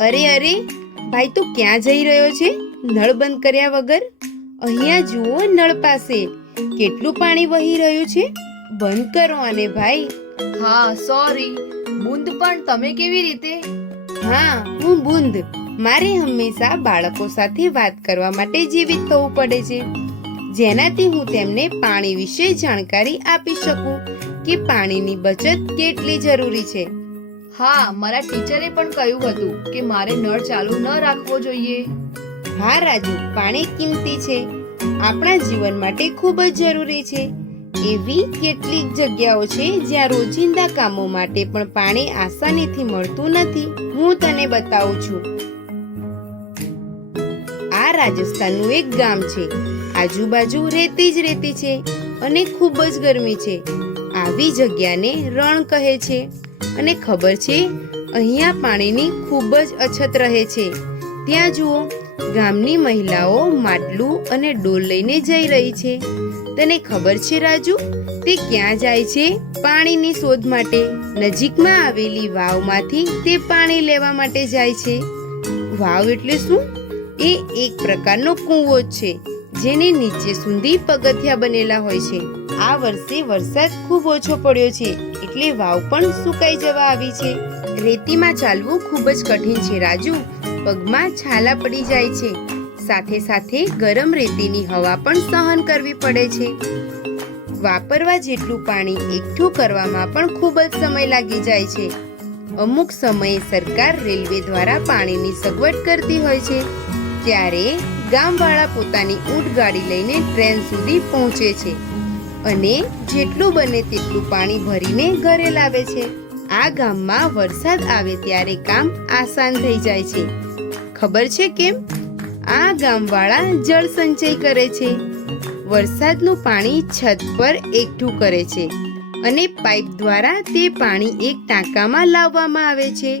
અરે અરે ભાઈ, તું ક્યાં જઈ રહ્યો છે નળ બંધ કર્યા વગર? અહીંયા જુઓ, નળ પાસે કેટલું પાણી વહી રહ્યું છે. બંધ કરો આને ભાઈ. હા સોરી. બુંદ પણ તમે કેવી રીતે? હા, હું બુંદ. મારે હંમેશા બાળકો સાથે વાત કરવા માટે જીવિત થવું પડે છે, જેનાથી હું તેમને પાણી વિશે જાણકારી આપી શકું કે પાણીની બચત કેટલી જરૂરી છે. હા, મારા ટીચરે પણ કહ્યું હતું કે મારે નળ ચાલુ ન રાખવો જોઈએ. હા રાજુ, પાણી કિંમતી છે, આપણા જીવન માટે ખૂબ જ જરૂરી છે. એવી કેટલીક જગ્યાઓ છે જ્યાં રોજિંદા કામો માટે પણ પાણી આસાનીથી મળતું નથી. હું તને બતાવું છું. આ રાજસ્થાનનું એક ગામ છે. આજુબાજુ રેતી જ રેતી છે અને ખૂબ જ ગરમી છે. આવી જગ્યાને રણ કહે છે. અને ખબર છે, અહીંયા પાણીની ખૂબ જ અછત રહે છે. ત્યાં જુઓ, ગામની મહિલાઓ માટલું અને ડોલ લઈને જઈ રહી છે. તને ખબર છે રાજુ, તે ક્યાં જાય છે? પાણીની શોધ માટે. નજીકમાં આવેલી વાવમાંથી તે પાણી લેવા માટે જાય છે. વાવ એટલે શું? એ એક પ્રકારનો કૂવો જ છે, જેની નીચે સુધી પગથિયા બનેલા હોય છે. આ વર્ષે વરસાદ ખૂબ ઓછો પડ્યો છે, એટલે વાવ પણ સુકાઈ જવા આવી છે. રેતીમાં ચાલવું ખૂબ જ કઠિન છે રાજુ. પગમાં છાલા પડી જાય છે. સાથે સાથે ગરમ રેતીની હવા પણ સહન કરવી પડે છે. વાપરવા જેટલું પાણી એકઠું કરવામાં પણ ખૂબ જ સમય લાગી જાય છે. અમુક સમયે સરકાર રેલવે દ્વારા પાણીની સગવડ કરતી હોય છે. ત્યારે ગામવાળા પોતાની ઊંટ ગાડી લઈને ટ્રેન સુધી પહોંચે છે અને જેટલું બને તેટલું પાણી ભરીને ઘરે લાવે છે. આ ગામમાં વરસાદ આવે ત્યારે કામ આસાન થઈ જાય છે. ખબર છે કેમ? આ ગામવાળા જળ સંચય કરે છે. વરસાદનું પાણી છત પર એકઠું કરે છે અને પાઇપ દ્વારા તે પાણી એક ટાંકામાં લાવવામાં આવે છે.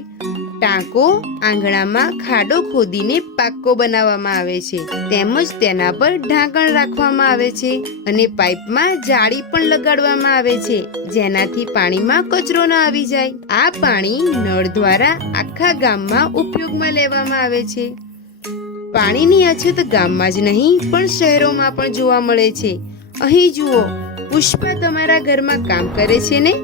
ટાંકો આંગણામાં ખાડો ખોદીને પાક્કો બનાવવામાં આવે છે. તેમજ તેના પર ઢાંકણ રાખવામાં આવે છે અને પાઇપમાં જાળી પણ લગાડવામાં આવે છે, જેનાથી પાણીમાં કચરો ન આવી જાય. આ પાણી નળ દ્વારા આખા ગામમાં ઉપયોગમાં લેવામાં આવે છે. પાણીની અછત ગામમાં જ નહીં પણ શહેરોમાં પણ જોવા મળે છે. અહીં જુઓ, પુષ્પા તમારા ઘરમાં કામ કરે છે ને?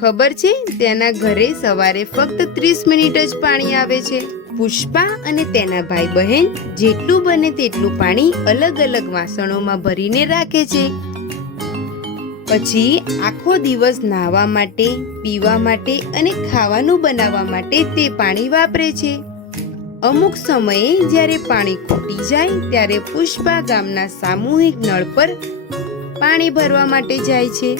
ખબર છે, તેના ઘરે સવારે ફક્ત 30 મિનિટ જ પાણી આવે છે. પુષ્પા અને તેના ભાઈ બહેન જેટલું બને તેટલું પાણી અલગ અલગ વાસણોમાં ભરીને રાખે છે. પછી આખો દિવસ નહાવા માટે, પીવા માટે અને ખાવાનું બનાવવા માટે તે પાણી વાપરે છે. અમુક સમયે જ્યારે પાણી ખૂટી જાય ત્યારે પુષ્પા ગામના સામૂહિક નળ પર પાણી ભરવા માટે જાય છે.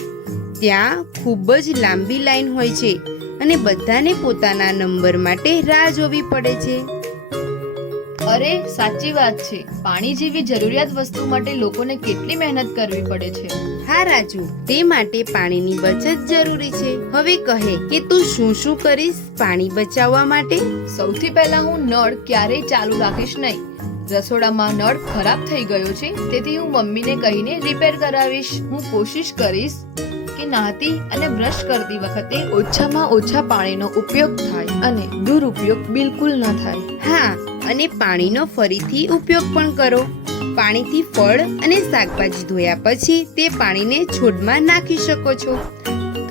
ત્યાં ખૂબ જ લાંબી લાઈન હોય છે અને બધાને પોતાના નંબર માટે રાહ જોવી પડે છે. અરે સાચી વાત છે. પાણી જેવી જરૂરિયાત વસ્તુ માટે લોકોને કેટલી મહેનત કરવી પડે છે. હા રાજુ, તે માટે પાણીની બચત જરૂરી છે. હવે કહે કે તું શું શું કરીશ પાણી બચાવવા માટે? સૌથી પહેલા હું નળ ક્યારેય ચાલુ રાખીશ નહીં. રસોડામાં નળ ખરાબ થઈ ગયો છે, તેથી હું મમ્મીને કહીને રિપેર કરાવીશ. હું કોશિશ કરીશ કે નહાતી અને બ્રશ કરતી વખતે ઓછામાં ઓછા પાણીનો ઉપયોગ થાય અને દુરુપયોગ બિલકુલ ન થાય. હા, અને પાણીનો ફરીથી ઉપયોગ પણ કરો. પાણીથી ફળ અને શાકભાજી ધોયા પછી તે પાણીને છોડમાં નાખી શકો છો.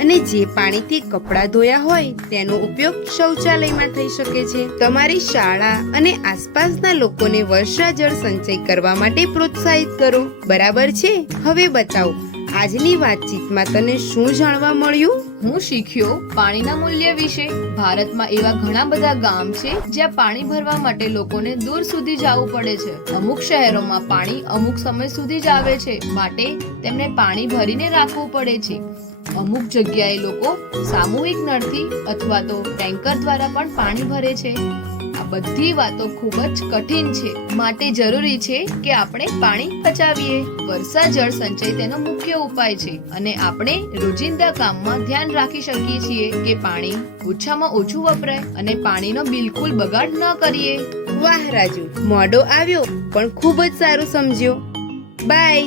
અને જે પાણીથી કપડાં ધોયા હોય તેનો ઉપયોગ શૌચાલયમાં થઈ શકે છે. તમારી શાળા અને આસપાસના લોકોને વર્ષા જળ સંચય કરવા માટે પ્રોત્સાહિત કરો. બરાબર છે? હવે બતાવો, આજની વાતચીતમાં તને શું જાણવા મળ્યું? હું શીખ્યો પાણીના મૂલ્ય વિશે. ભારતમાં એવા ઘણા બધા ગામ છે જ્યાં પાણી ભરવા માટે લોકોને દૂર સુધી જવું પડે છે. અમુક શહેરોમાં પાણી અમુક સમય સુધી જ આવે છે, માટે તેમને પાણી ભરીને રાખવું પડે છે. અમુક જગ્યાએ લોકો સામૂહિક નળથી અથવા તો ટેન્કર દ્વારા પણ પાણી ભરે છે. આ બધી વાતો ખૂબ જ કઠિન છે, માટે જરૂરી છે કે આપણે પાણી બચાવીએ. વર્ષા જળ સંચય તેનો મુખ્ય ઉપાય છે અને આપણે રોજિંદા કામમાં ધ્યાન રાખી શકીએ છીએ કે પાણી ઓછામાં ઓછું વપરાય અને પાણીનો બિલકુલ બગાડ ન કરીએ. વાહ રાજુ, મોડો આવ્યો પણ ખૂબ જ સારું સમજ્યો. બાય.